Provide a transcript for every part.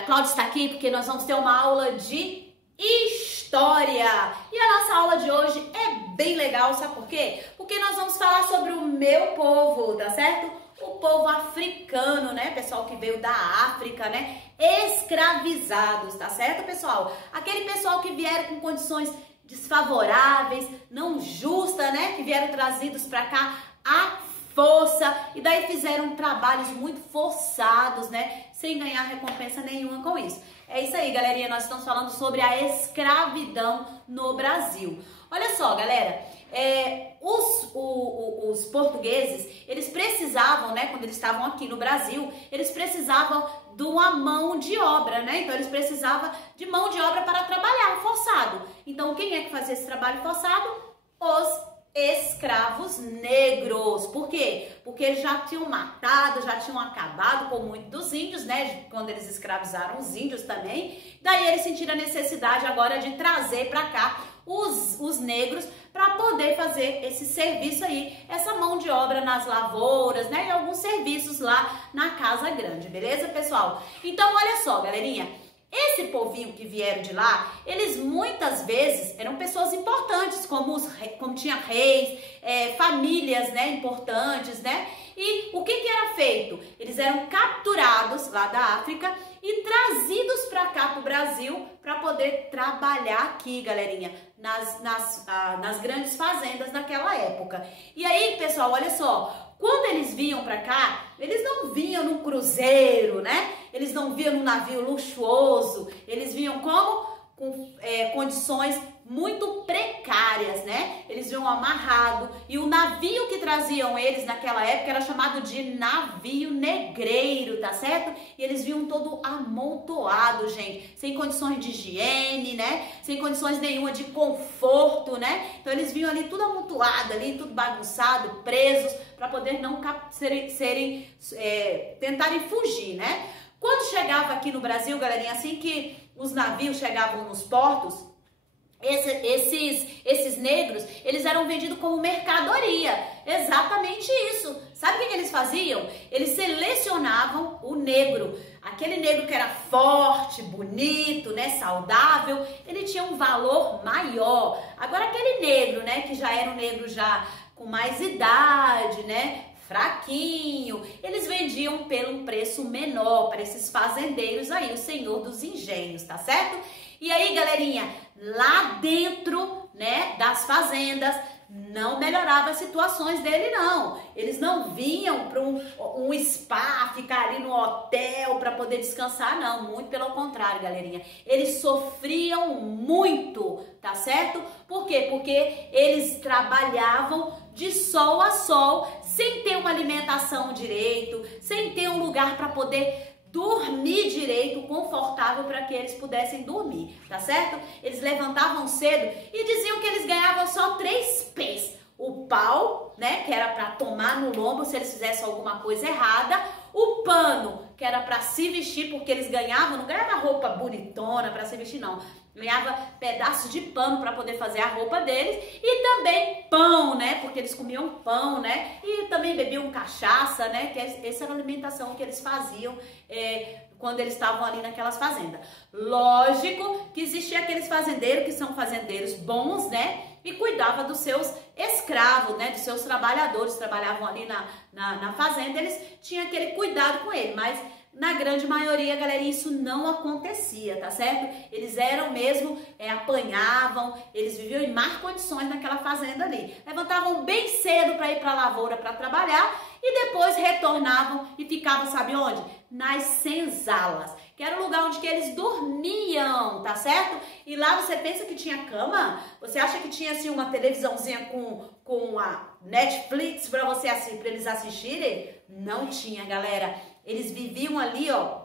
A Cláudia está aqui porque nós vamos ter uma aula de história. E a nossa aula de hoje é bem legal, sabe por quê? Porque nós vamos falar sobre o meu povo, tá certo? O povo africano, né? Pessoal que veio da África, né? Escravizados, tá certo, pessoal? Aquele pessoal que vieram com condições desfavoráveis, não justas, né? Que vieram trazidos para cá à força e daí fizeram trabalhos muito forçados, né? Sem ganhar recompensa nenhuma com isso. É isso aí, galerinha. Nós estamos falando sobre a escravidão no Brasil. Olha só, galera. Os portugueses, eles precisavam, né, quando eles estavam aqui no Brasil, eles precisavam de uma mão de obra, né? Então eles precisavam de mão de obra para trabalhar forçado. Então quem é que fazia esse trabalho forçado? Os escravos negros. Por quê? Porque eles já tinham matado, já tinham acabado com muitos dos índios, né? Quando eles escravizaram os índios também. Daí eles sentiram a necessidade agora de trazer para cá os negros para poder fazer esse serviço aí, essa mão de obra nas lavouras, né? E alguns serviços lá na Casa Grande, beleza, pessoal? Então, olha só, galerinha. Esse povinho que vieram de lá, eles muitas vezes eram pessoas importantes, como tinha reis, famílias, né, importantes, né? E o que era feito? Eles eram capturados lá da África e trazidos para cá, para o Brasil, para poder trabalhar aqui, galerinha, nas grandes fazendas daquela época. E aí, pessoal, olha só. Quando eles vinham para cá, eles não vinham num cruzeiro, né? Eles não vinham num navio luxuoso. Eles vinham como? Com condições muito precárias, né? Eles vinham amarrado. E o navio que traziam eles naquela época era chamado de navio negreiro, tá certo? E eles vinham todo amontoado, gente. Sem condições de higiene, né? Sem condições nenhuma de conforto, né? Então eles vinham ali tudo amontoado, ali tudo bagunçado, presos, para poder não tentarem fugir, né? Quando chegava aqui no Brasil, galerinha, assim que os navios chegavam nos portos, esses negros, eles eram vendidos como mercadoria. Exatamente isso. Sabe o que eles faziam? Eles selecionavam o negro. Aquele negro que era forte, bonito, né, saudável, ele tinha um valor maior. Agora aquele negro, né, que já era um negro já com mais idade, né, fraquinho, eles vendiam pelo um preço menor para esses fazendeiros aí, o senhor dos engenhos, tá certo? E aí, galerinha, lá dentro, né, das fazendas, não melhorava as situações dele, não. Eles não vinham para um spa, ficar ali no hotel para poder descansar, não. Muito pelo contrário, galerinha. Eles sofriam muito, tá certo? Por quê? Porque eles trabalhavam de sol a sol, sem ter uma alimentação direito, sem ter um lugar para poder dormir direito, confortável para que eles pudessem dormir, tá certo? Eles levantavam cedo e diziam que eles ganhavam só 3 pés. O pau, né, que era para tomar no lombo se eles fizessem alguma coisa errada, o pano, que era para se vestir, porque eles ganhavam, não ganhava roupa bonitona para se vestir, não. Ganhava pedaços de pano para poder fazer a roupa deles e também pão, né? Porque eles comiam pão, né? E também bebiam cachaça, né? Que essa era a alimentação que eles faziam quando eles estavam ali naquelas fazendas. Lógico que existia aqueles fazendeiros que são fazendeiros bons, né? E cuidava dos seus escravos, né? Dos seus trabalhadores, trabalhavam ali na fazenda, eles tinham aquele cuidado com ele, mas na grande maioria, galera, isso não acontecia, tá certo? Eles eram mesmo, apanhavam, eles viviam em más condições naquela fazenda ali. Levantavam bem cedo para ir para a lavoura para trabalhar e depois retornavam e ficavam, sabe onde? Nas senzalas, que era o lugar onde que eles dormiam, tá certo? E lá você pensa que tinha cama? Você acha que tinha assim uma televisãozinha com a Netflix para eles assistirem? Não tinha, galera. Eles viviam ali, ó,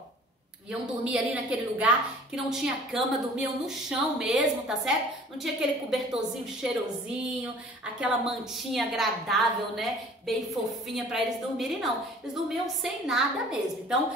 iam dormir ali naquele lugar que não tinha cama, dormiam no chão mesmo, tá certo? Não tinha aquele cobertorzinho cheirosinho, aquela mantinha agradável, né? Bem fofinha para eles dormirem, não. Eles dormiam sem nada mesmo. Então,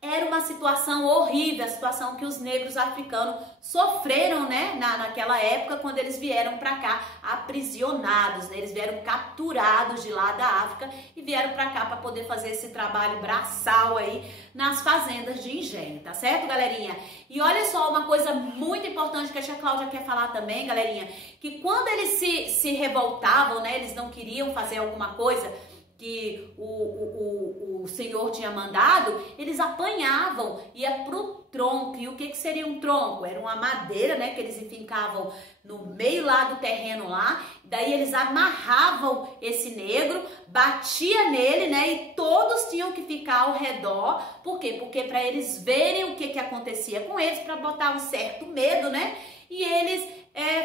Era uma situação horrível, a situação que os negros africanos sofreram, né, naquela época, quando eles vieram para cá aprisionados, né? Eles vieram capturados de lá da África e vieram para cá para poder fazer esse trabalho braçal aí nas fazendas de engenho, tá certo, galerinha? E olha só uma coisa muito importante que a tia Cláudia quer falar também, galerinha, que quando eles se revoltavam, né, eles não queriam fazer alguma coisa que o Senhor tinha mandado, eles apanhavam, ia pro tronco. E o que seria um tronco? Era uma madeira, né, que eles enfincavam no meio lá do terreno lá, daí eles amarravam esse negro, batia nele, né, e todos tinham que ficar ao redor. Por quê? Porque para eles verem o que acontecia com eles, para botar um certo medo, né, e eles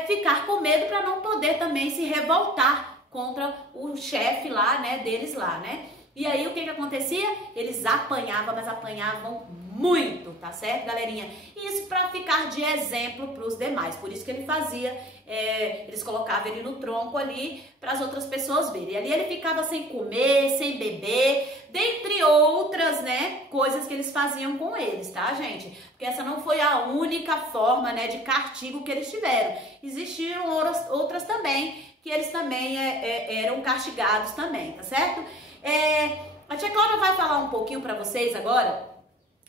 ficar com medo para não poder também se revoltar contra o chefe lá, né, deles lá, né? E aí o que acontecia? Eles apanhavam, mas apanhavam muito, tá certo, galerinha? Isso para ficar de exemplo para os demais. Por isso que ele fazia, eles colocavam ele no tronco ali para as outras pessoas verem. E ali ele ficava sem comer, sem beber, dentre outras, né, coisas que eles faziam com eles, tá, gente? Porque essa não foi a única forma, né, de castigo que eles tiveram. Existiram outras também, que eles também eram castigados também, tá certo? A tia Cláudia vai falar um pouquinho para vocês agora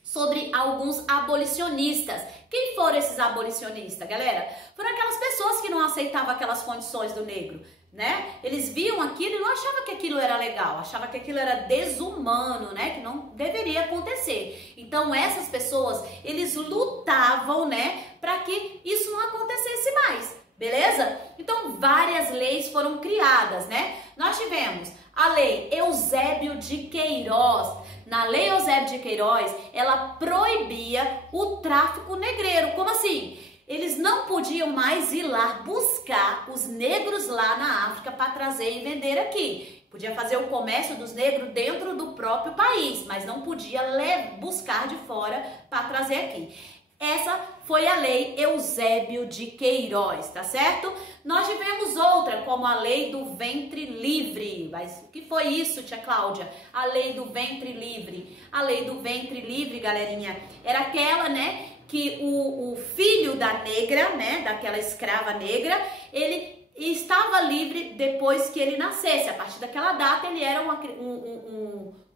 sobre alguns abolicionistas. Quem foram esses abolicionistas, galera? Foram aquelas pessoas que não aceitavam aquelas condições do negro, né? Eles viam aquilo e não achavam que aquilo era legal, achavam que aquilo era desumano, né? Que não deveria acontecer. Então essas pessoas, eles lutavam, né, para que isso não acontecesse mais. Beleza? Então, várias leis foram criadas, né? Nós tivemos a lei Eusébio de Queiroz. Na lei Eusébio de Queiroz, ela proibia o tráfico negreiro. Como assim? Eles não podiam mais ir lá buscar os negros lá na África para trazer e vender aqui. Podia fazer o comércio dos negros dentro do próprio país, mas não podia buscar de fora para trazer aqui. Essa foi a lei Eusébio de Queiroz, tá certo? Nós tivemos outra, como a lei do ventre livre. Mas o que foi isso, tia Cláudia? A lei do ventre livre. A lei do ventre livre, galerinha, era aquela, né, que o filho da negra, né, daquela escrava negra, ele estava livre depois que ele nascesse. A partir daquela data ele era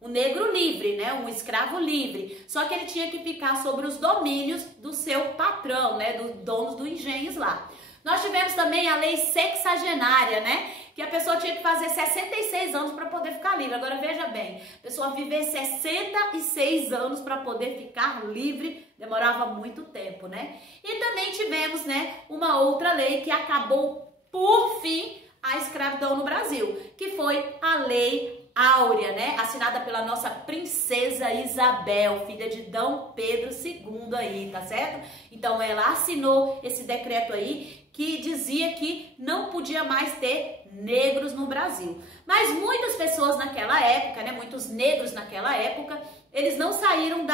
um negro livre, né, um escravo livre. Só que ele tinha que ficar sobre os domínios do seu patrão, né, dos donos dos engenhos lá. Nós tivemos também a lei sexagenária, né, que a pessoa tinha que fazer 66 anos para poder ficar livre. Agora veja bem, a pessoa viver 66 anos para poder ficar livre demorava muito tempo, né? E também tivemos, né, uma outra lei que acabou por fim a escravidão no Brasil, que foi a Lei Áurea, né? Assinada pela nossa princesa Isabel, filha de D. Pedro II aí, tá certo? Então ela assinou esse decreto aí que dizia que não podia mais ter negros no Brasil. Mas muitas pessoas naquela época, né? Muitos negros naquela época, eles não saíram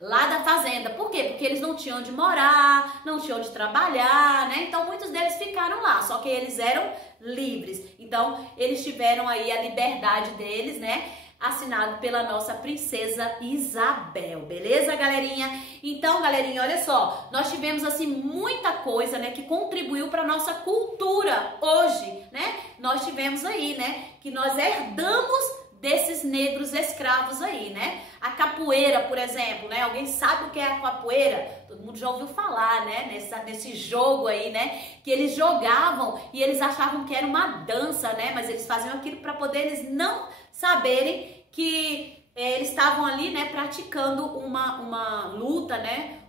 lá da fazenda. Por quê? Porque eles não tinham onde morar, não tinham onde trabalhar, né? Então muitos deles ficaram lá, só que eles eram livres. Então eles tiveram aí a liberdade deles, né? Assinado pela nossa princesa Isabel, beleza, galerinha? Então, galerinha, olha só, nós tivemos assim muita coisa, né, que contribuiu para nossa cultura hoje, né? Nós tivemos aí, né, que nós herdamos desses negros escravos aí, né? A capoeira, por exemplo, né? Alguém sabe o que é a capoeira? Todo mundo já ouviu falar, né? Nesse jogo aí, né? Que eles jogavam e eles achavam que era uma dança, né? Mas eles faziam aquilo para poder eles não saberem que eles estavam ali, né? Praticando uma luta, né?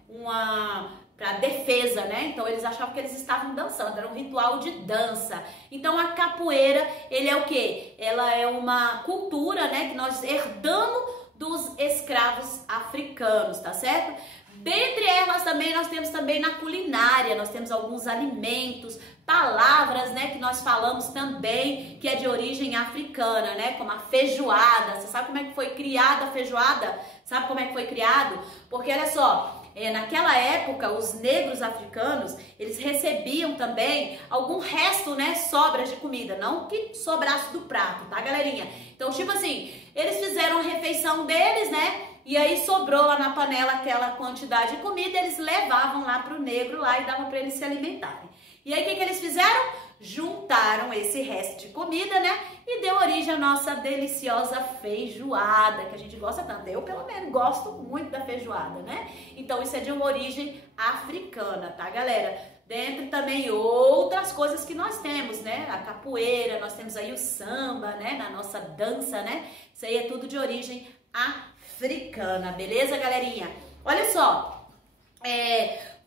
Para defesa, né? Então eles achavam que eles estavam dançando, era um ritual de dança. Então a capoeira, ele é o quê? Ela é uma cultura, né, que nós herdamos dos escravos africanos, tá certo? Dentre elas também nós temos também na culinária, nós temos alguns alimentos, palavras, né, que nós falamos também, que é de origem africana, né, como a feijoada. Você sabe como é que foi criada a feijoada? Sabe como é que foi criado? Porque olha só, naquela época, os negros africanos, eles recebiam também algum resto, né, sobras de comida, não que sobrasse do prato, tá, galerinha? Então, tipo assim, eles fizeram a refeição deles, né, e aí sobrou lá na panela aquela quantidade de comida, eles levavam lá pro negro lá e davam para eles se alimentarem. E aí, o que que eles fizeram? Juntaram esse resto de comida, né? E deu origem à nossa deliciosa feijoada, que a gente gosta tanto. Eu, pelo menos, gosto muito da feijoada, né? Então, isso é de uma origem africana, tá, galera? Dentre também outras coisas que nós temos, né? A capoeira, nós temos aí o samba, né? Na nossa dança, né? Isso aí é tudo de origem africana, beleza, galerinha? Olha só,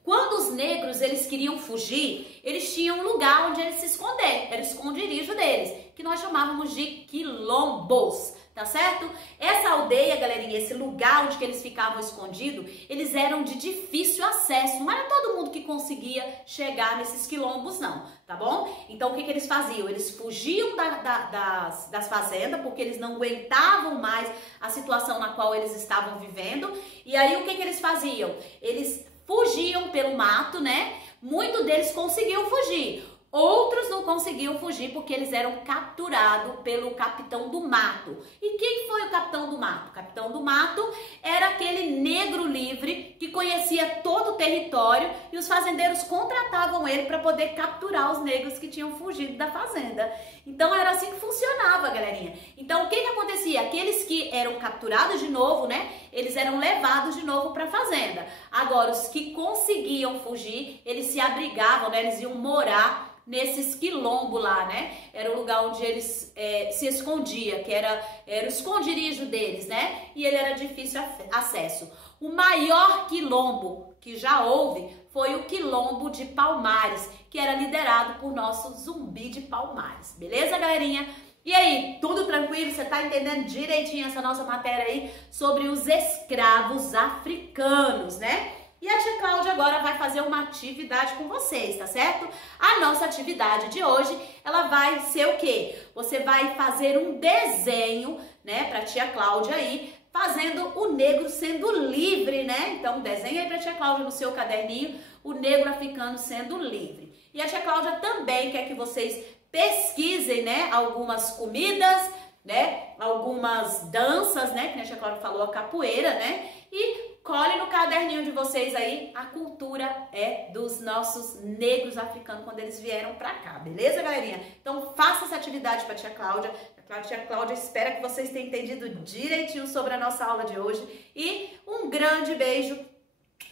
quando os negros, eles queriam fugir, eles tinham um lugar onde eles se esconder, era o esconderijo deles, que nós chamávamos de quilombos, tá certo? Essa aldeia, galerinha, esse lugar onde que eles ficavam escondidos, eles eram de difícil acesso, não era todo mundo que conseguia chegar nesses quilombos não, tá bom? Então, o que que eles faziam? Eles fugiam das fazendas, porque eles não aguentavam mais a situação na qual eles estavam vivendo, e aí o que que eles faziam? Eles fugiam pelo mato, né? Muitos deles conseguiam fugir. Outros não conseguiam fugir porque eles eram capturados pelo capitão do mato. E quem foi o capitão do mato? O capitão do mato era aquele negro livre que conhecia todo o território e os fazendeiros contratavam ele para poder capturar os negros que tinham fugido da fazenda. Então era assim que funcionava, galerinha. Então o que que acontecia? Aqueles que eram capturados de novo, né? Eles eram levados de novo para a fazenda. Agora os que conseguiam fugir, eles se abrigavam, né? Eles iam morar nesses quilombos lá, né? Era o lugar onde eles se escondiam, que era o esconderijo deles, né? E ele era difícil acesso. O maior quilombo que já houve foi o quilombo de Palmares, que era liderado por nosso Zumbi de Palmares. Beleza, galerinha? E aí, tudo tranquilo? Você tá entendendo direitinho essa nossa matéria aí sobre os escravos africanos, né? E a tia Cláudia agora vai fazer uma atividade com vocês, tá certo? A nossa atividade de hoje, ela vai ser o quê? Você vai fazer um desenho, né, pra tia Cláudia aí, fazendo o negro sendo livre, né? Então, desenha aí pra tia Cláudia no seu caderninho, o negro africano sendo livre. E a tia Cláudia também quer que vocês pesquisem, né, algumas comidas, né, algumas danças, né, que a tia Cláudia falou, a capoeira, né, e colhe no caderninho de vocês aí, a cultura dos nossos negros africanos quando eles vieram pra cá, beleza, galerinha? Então faça essa atividade pra tia Cláudia. A tia Cláudia espera que vocês tenham entendido direitinho sobre a nossa aula de hoje. E um grande beijo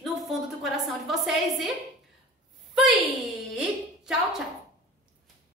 no fundo do coração de vocês e fui! Tchau, tchau!